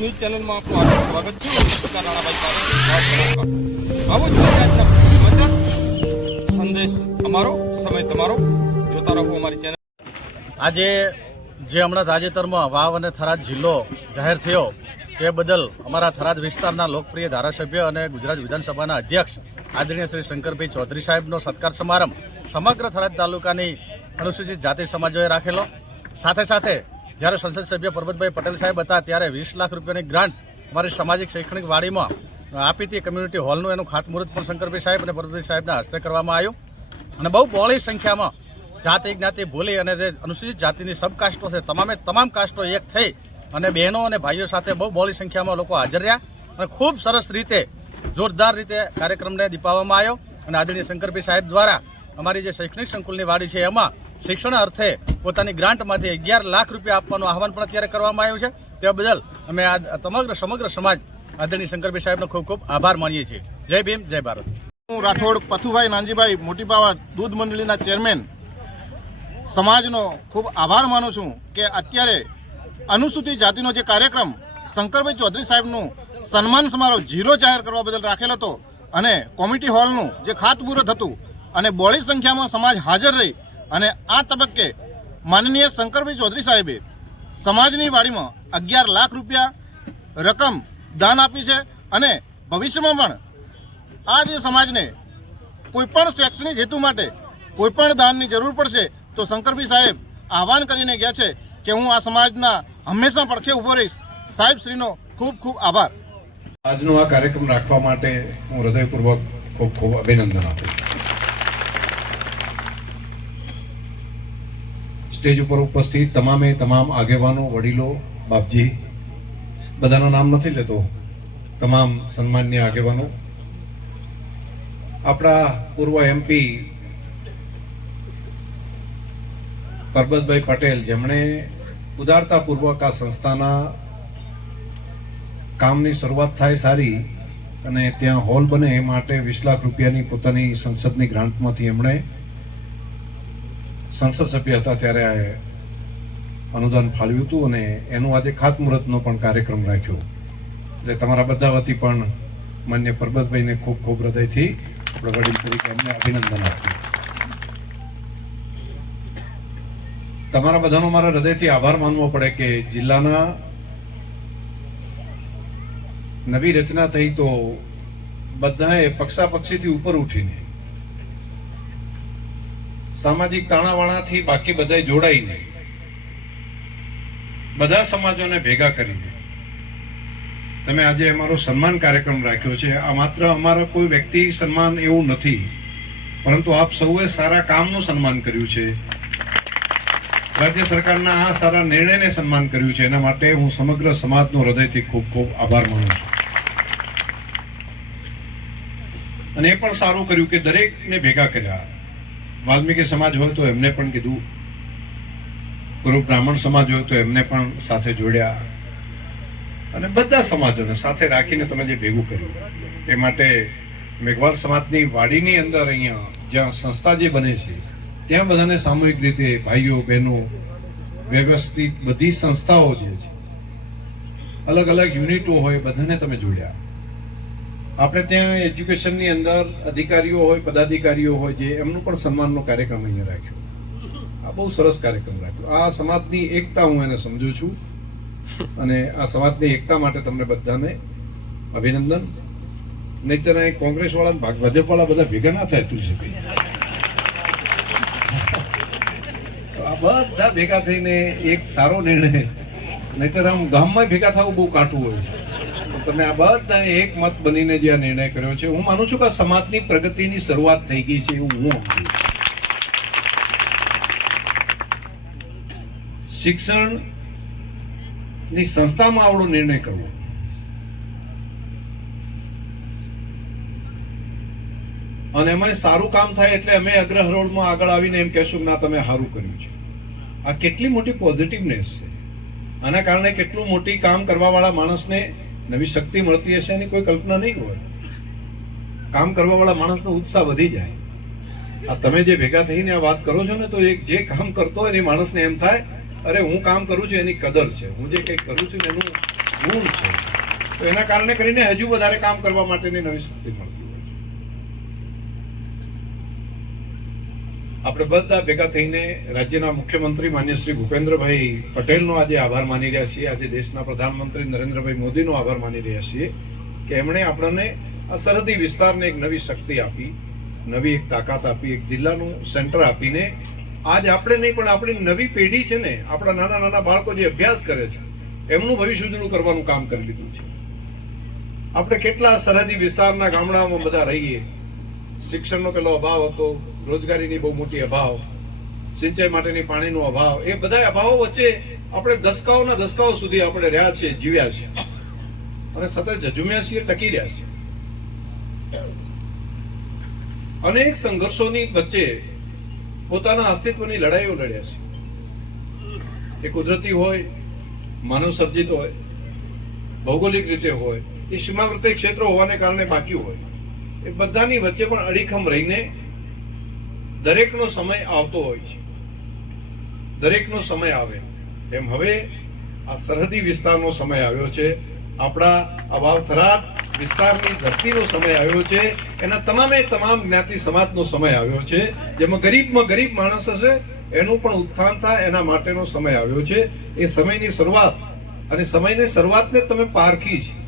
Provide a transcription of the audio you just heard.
News ચેનલમાં આપનું હાર્દિક સ્વાગત છે. આવો જોઈએ આજના સંદેશ અમારો, સમય તમારો. જોતા રહો અમારી ચેનલ. આજે જે હમણાં તાજેતરમાં વાવ અને થરાદ જિલ્લો જાહેર થયો, તે બદલ અમારા થરાદ વિસ્તારના લોકપ્રિય ધારાસભ્ય અને ગુજરાત વિધાનસભાના અધ્યક્ષ આદરણીય શ્રી શંકરભાઈ ચૌધરી સાહેબનો સત્કાર સમારંભ સમગ્ર થરાદ તાલુકાની અનુસૂચિત જાતિ સમાજોએ રાખેલો. સાથે સાથે જ્યારે સંસદ સભ્ય પરબતભાઈ પટેલ સાહેબ હતા, ત્યારે વીસ લાખ રૂપિયાની ગ્રાન્ટ અમારી સામાજિક શૈક્ષણિક વાડીમાં આપી હતી કમ્યુનિટી હોલનું. એનું ખાતમુહૂર્ત પણ શંકરભાઈ સાહેબ અને પરબતભાઈ સાહેબના હસ્તે કરવામાં આવ્યું. અને બહુ બહોળી સંખ્યામાં જાતિ જ્ઞાતિ ભૂલી અને જે અનુસૂચિત જાતિની સબ કાસ્ટો છે, તમામે તમામ કાસ્ટો એક થઈ અને બહેનો અને ભાઈઓ સાથે બહુ બહોળી સંખ્યામાં લોકો હાજર રહ્યા. અને ખૂબ સરસ રીતે, જોરદાર રીતે કાર્યક્રમને દીપાવવામાં આવ્યો. અને આદરણીય શંકરભાઈ સાહેબ દ્વારા અમારી જે શૈક્ષણિક સંકુલની વાડી છે, એમાં શિક્ષણ અર્થે પોતાની ગ્રાન્ટમાંથી અગિયાર લાખ રૂપિયા આપવાનું આહવાન પણ અત્યારે કરવામાં આવ્યું છે. તે બદલ અમે આ સમગ્ર સમગ્ર સમાજ આદરણીય શંકરભાઈ સાહેબનો ખૂબ ખૂબ આભાર માનીએ છીએ. જય ભીમ, જય ભારત. હું રાઠોડ પથુભાઈ નાનજીભાઈ મોટી પાવા દૂધ મંડળીના ચેરમેન સમાજનો ખૂબ આભાર માનું છું કે અત્યારે અનુસૂચિત જાતિનો જે કાર્યક્રમ શંકરભાઈ ચૌધરી સાહેબનું સન્માન સમારોહ જીરો જાહેર કરવા બદલ રાખેલ હતો અને કોમિટી હોલનું જે ખાતમુહૂર્ત હતું અને બોળી સંખ્યામાં સમાજ હાજર રહી અને આ તબક્કે માનનીય શંકરભાઈ ચૌધરી સાહેબે સમાજની વાડીમાં અગિયાર લાખ રૂપિયા રકમ દાન આપી છે અને ભવિષ્યમાં પણ આ જે સમાજને કોઈપણ શૈક્ષણિક હેતુ માટે કોઈ પણ દાનની જરૂર પડશે તો શંકરભાઈ સાહેબ આહવાન કરીને ગયા છે કે હું આ સમાજના હંમેશા પડખે ઊભો રહીશ સાહેબ શ્રીનો ખૂબ ખૂબ આભાર આજનો આ કાર્યક્રમ રાખવા માટે હું હૃદયપૂર્વક ખૂબ ખૂબ અભિનંદન આપું છું. સ્ટેજ ઉપર ઉપસ્થિત તમામે તમામ આગેવાનો, વડીલો, બાપજી, બધાનું નામ નથી લેતો, તમામ સન્માન્ય આગેવાનો. આપણા પૂર્વ એમપી પરબતભાઈ પટેલ, જેમણે ઉદારતાપૂર્વક આ સંસ્થાના કામની શરૂઆત થાય સારી અને ત્યાં હોલ બને એ માટે વીસ લાખ રૂપિયાની પોતાની સંસદની ગ્રાન્ટમાંથી એમણે સંસદ સભ્ય હતા ત્યારે અનુદાન ફાળવ્યું હતું અને એનું આજે ખાતમુહૂર્તનો પણ કાર્યક્રમ રાખ્યો. એટલે તમારા બધા વતી પણ માન્ય પરબતભાઈને ખૂબ ખૂબ હૃદયથી વડીલ તરીકે અમને અભિનંદન આપ્યું તમારા બધાનો મારા હૃદયથી આભાર માનવો પડે કે જિલ્લાના નવી રચના થઈ તો બધાએ પક્ષાપક્ષીથી ઉપર ઉઠીને સામાજિક તાણાવાણાથી બાકી બધા જોડાઈને બધા સમાજોને ભેગા કરીને તમે આજે અમારો સન્માન કાર્યક્રમ રાખ્યો છે. આ માત્ર અમારો કોઈ વ્યક્તિ સન્માન એવું નથી, પરંતુ આપ સૌએ સારા કામનું સન્માન કર્યું છે. રાજ્ય સરકારના આ સારા નિર્ણયને સન્માન કર્યું છે. એના માટે હું સમગ્ર સમાજનો હૃદયથી ખૂબ ખૂબ આભાર માનું છું. અને એ પણ સારું કર્યું કે દરેકને ભેગા કર્યા. વાલ્મીકી સમાજ હોય તો એમને પણ કીધું. ગુરુ બ્રાહ્મણ સમાજ હોય તો એમને પણ સાથે જોડ્યા. અને બધા સમાજોને સાથે રાખીને તમે જે ભેગું કર્યું, એ માટે મેઘવાલ સમાજની વાડીની અંદર અહીંયા જ્યાં સંસ્થા જે બને છે, ત્યાં બધાને સામૂહિક રીતે ભાઈઓ, બહેનો, વ્યવસ્થિત બધી સંસ્થાઓ જે છે અલગ અલગ યુનિટો હોય, બધાને તમે જોડ્યા. આપણે ત્યાં એજ્યુકેશનની અંદર અધિકારીઓ હોય, પદાધિકારીઓ હોય જે, એમનું પણ સન્માનનો કાર્યક્રમ અહીંયા રાખ્યો. આ બહુ સરસ કાર્યક્રમ રાખ્યો. આ સમાજની એકતા હું એને સમજુ છું. અને આ સમાજની એકતા માટે તમને બધાને અભિનંદન. નહીતર અહીં કોંગ્રેસ વાળા ભાજપ વાળા બધા ભેગા ના થાય તું તો આ બધા ભેગા થઈને એક સારો નિર્ણય. નહીતર આમ ગામમાં ભેગા થવું બહુ કાઠું હોય છે. તમે આ બધા એક મત બનીને જે આ નિર્ણય કર્યો છે, હું માનું છું કે સમાજની પ્રગતિની શરૂઆત થઈ ગઈ છે એવું હું શિક્ષણની સંસ્થામાં આવડો નિર્ણય કરવો. અને એમાં સારું કામ થાય એટલે અમે અગ્ર હરોળમાં આગળ આવીને એમ કહેશું કે ના, તમે સારું કર્યું છે. આ કેટલી મોટી પોઝિટિવનેસ છે. આના કારણે કેટલું મોટી કામ કરવા વાળા માણસને નવી શક્તિ મળતી હશે એની કોઈ કલ્પના નહીં હોય. કામ કરવાવાળા માણસનો ઉત્સાહ વધી જાય. આ તમે જે ભેગા થઈને આ વાત કરો છો ને, તો એક જે કામ કરતો હોય એ માણસને એમ થાય, અરે, હું કામ કરું છું, એની કદર છે. હું જે કંઈક કરું છું એનું ગુણ છે. તો એના કારણે કરીને હજુ વધારે કામ કરવા માટેની નવી શક્તિ મળતી હોય છે આપણે બધા ભેગા થઈને રાજ્યના મુખ્યમંત્રી માન્ય શ્રી ભૂપેન્દ્રભાઈ પટેલનો આજે આભાર માની રહ્યા છીએ. આજે દેશના પ્રધાનમંત્રી નરેન્દ્રભાઈ મોદીનો આભાર માની રહ્યા છીએ કે એમણે આપણને આ સરહદી વિસ્તારને એક નવી શક્તિ આપી, નવી એક તાકાત આપી, એક જિલ્લાનું સેન્ટર આપીને આજ આપણે નહીં, પણ આપણી નવી પેઢી છે ને, આપણા નાના નાના બાળકો જે અભ્યાસ કરે છે, એમનું ભવિષ્ય ઉજળું કરવાનું કામ કરી લીધું છે. આપણે કેટલા સરહદી વિસ્તારના ગામડાઓમાં બધા રહીએ. શિક્ષણનો પેલો અભાવ હતો રોજગારીની બહુ મોટી અભાવ, સિંચાઈ માટેની પાણીનો અભાવ, એ બધા અભાવો વચ્ચે આપણે દસકાઓના દસકાઓ સુધી આપણે રહ્યા છીએ, જીવ્યા છીએ. અને સતત ઝઝુમ્યા છીએ, ટકી રહ્યા છીએ. અનેક સંઘર્ષોની વચ્ચે પોતાના અસ્તિત્વની લડાઈઓ લડ્યા છે એ કુદરતી હોય, માનવ સર્જિત હોય, ભૌગોલિક રીતે હોય, એ સીમાવર્તી ક્ષેત્રો હોવાને કારણે બાકી હોય. એ બધાની વચ્ચે પણ અડીખમ રહીને દરેકનો સમય આવતો હોય છે. દરેકનો સમય આવે. એમ હવે આ સરહદી વિસ્તારનો સમય આવ્યો છે. આપણા આ વાવ વિસ્તારની ધરતીનો સમય આવ્યો છે. એના તમામે તમામ જ્ઞાતિ સમાજનો સમય આવ્યો છે. જેમાં ગરીબમાં ગરીબ માણસ હશે, એનું પણ ઉત્થાન થાય, એના માટેનો સમય આવ્યો છે. એ સમયની શરૂઆત અને સમયની શરૂઆતને તમે પારખી છે